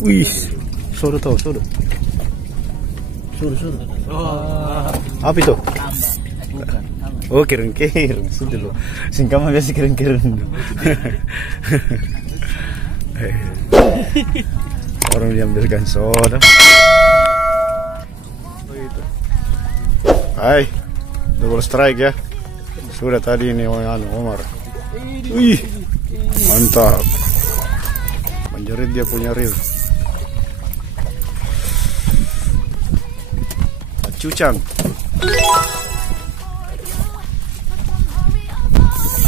Wih, suruh tau, suruh. Apa itu? Oh, kireng-kireng. Sudah lo. Singkama biasa kireng-kireng. Orang diambilkan soda. Hai, double strike ya. Sudah tadi ini Omar. Wih, mantap. Menjerit dia punya reel. Cucang.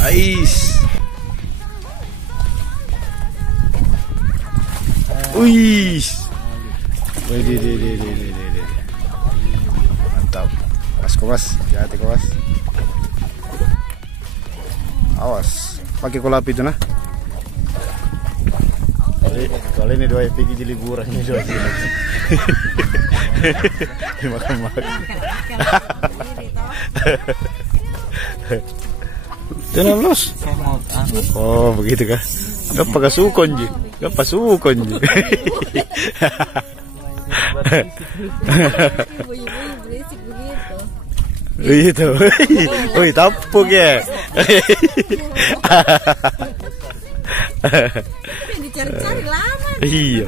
Ais. Wih. Mantap. Kowas, hati kowas. Awas, pakai kolap itu nah. Kali ini dua pergi di liburan ini dua. Makan-makan. Jangan los. Oh begitu kah? Gak pakai sukon ji, gak pas sukon ji. Itu, wih tapuk ya. Dicari-cari lama. Iya.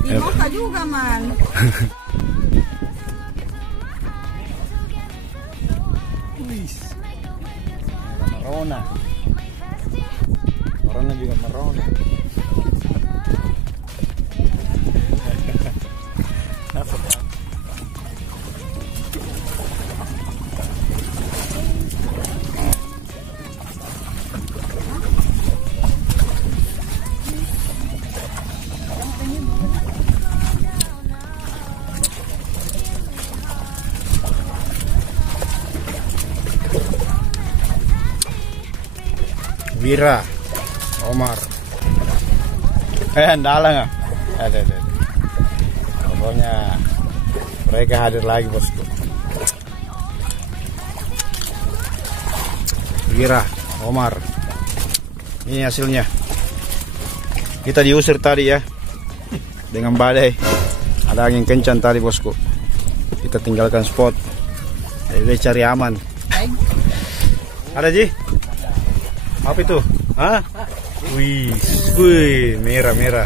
Di muka juga man. Marona. Marona juga marona. Wira, Omar, Andala nggak? Ada. Pokoknya mereka hadir lagi bosku. Wira, Omar, ini hasilnya. Kita diusir tadi ya, dengan badai. Ada angin kencang tadi bosku. Kita tinggalkan spot. Jadi cari aman. Ada Ji? Apa itu? Hah? Wih, merah merona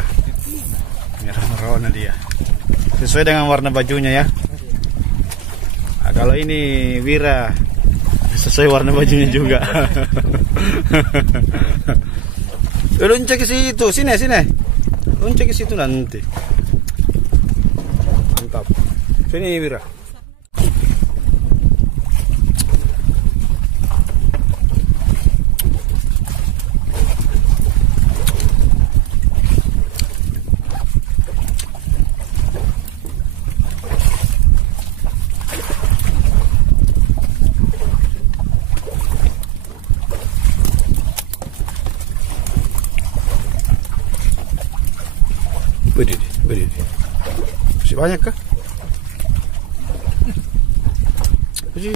dia. Sesuai dengan warna bajunya ya. Nah, kalau ini Wira, sesuai warna bajunya juga. Loncat ke situ, sini. Loncat ke situ nanti. Mantap. Sini Wira. Beri. Masih banyak kah? Masih.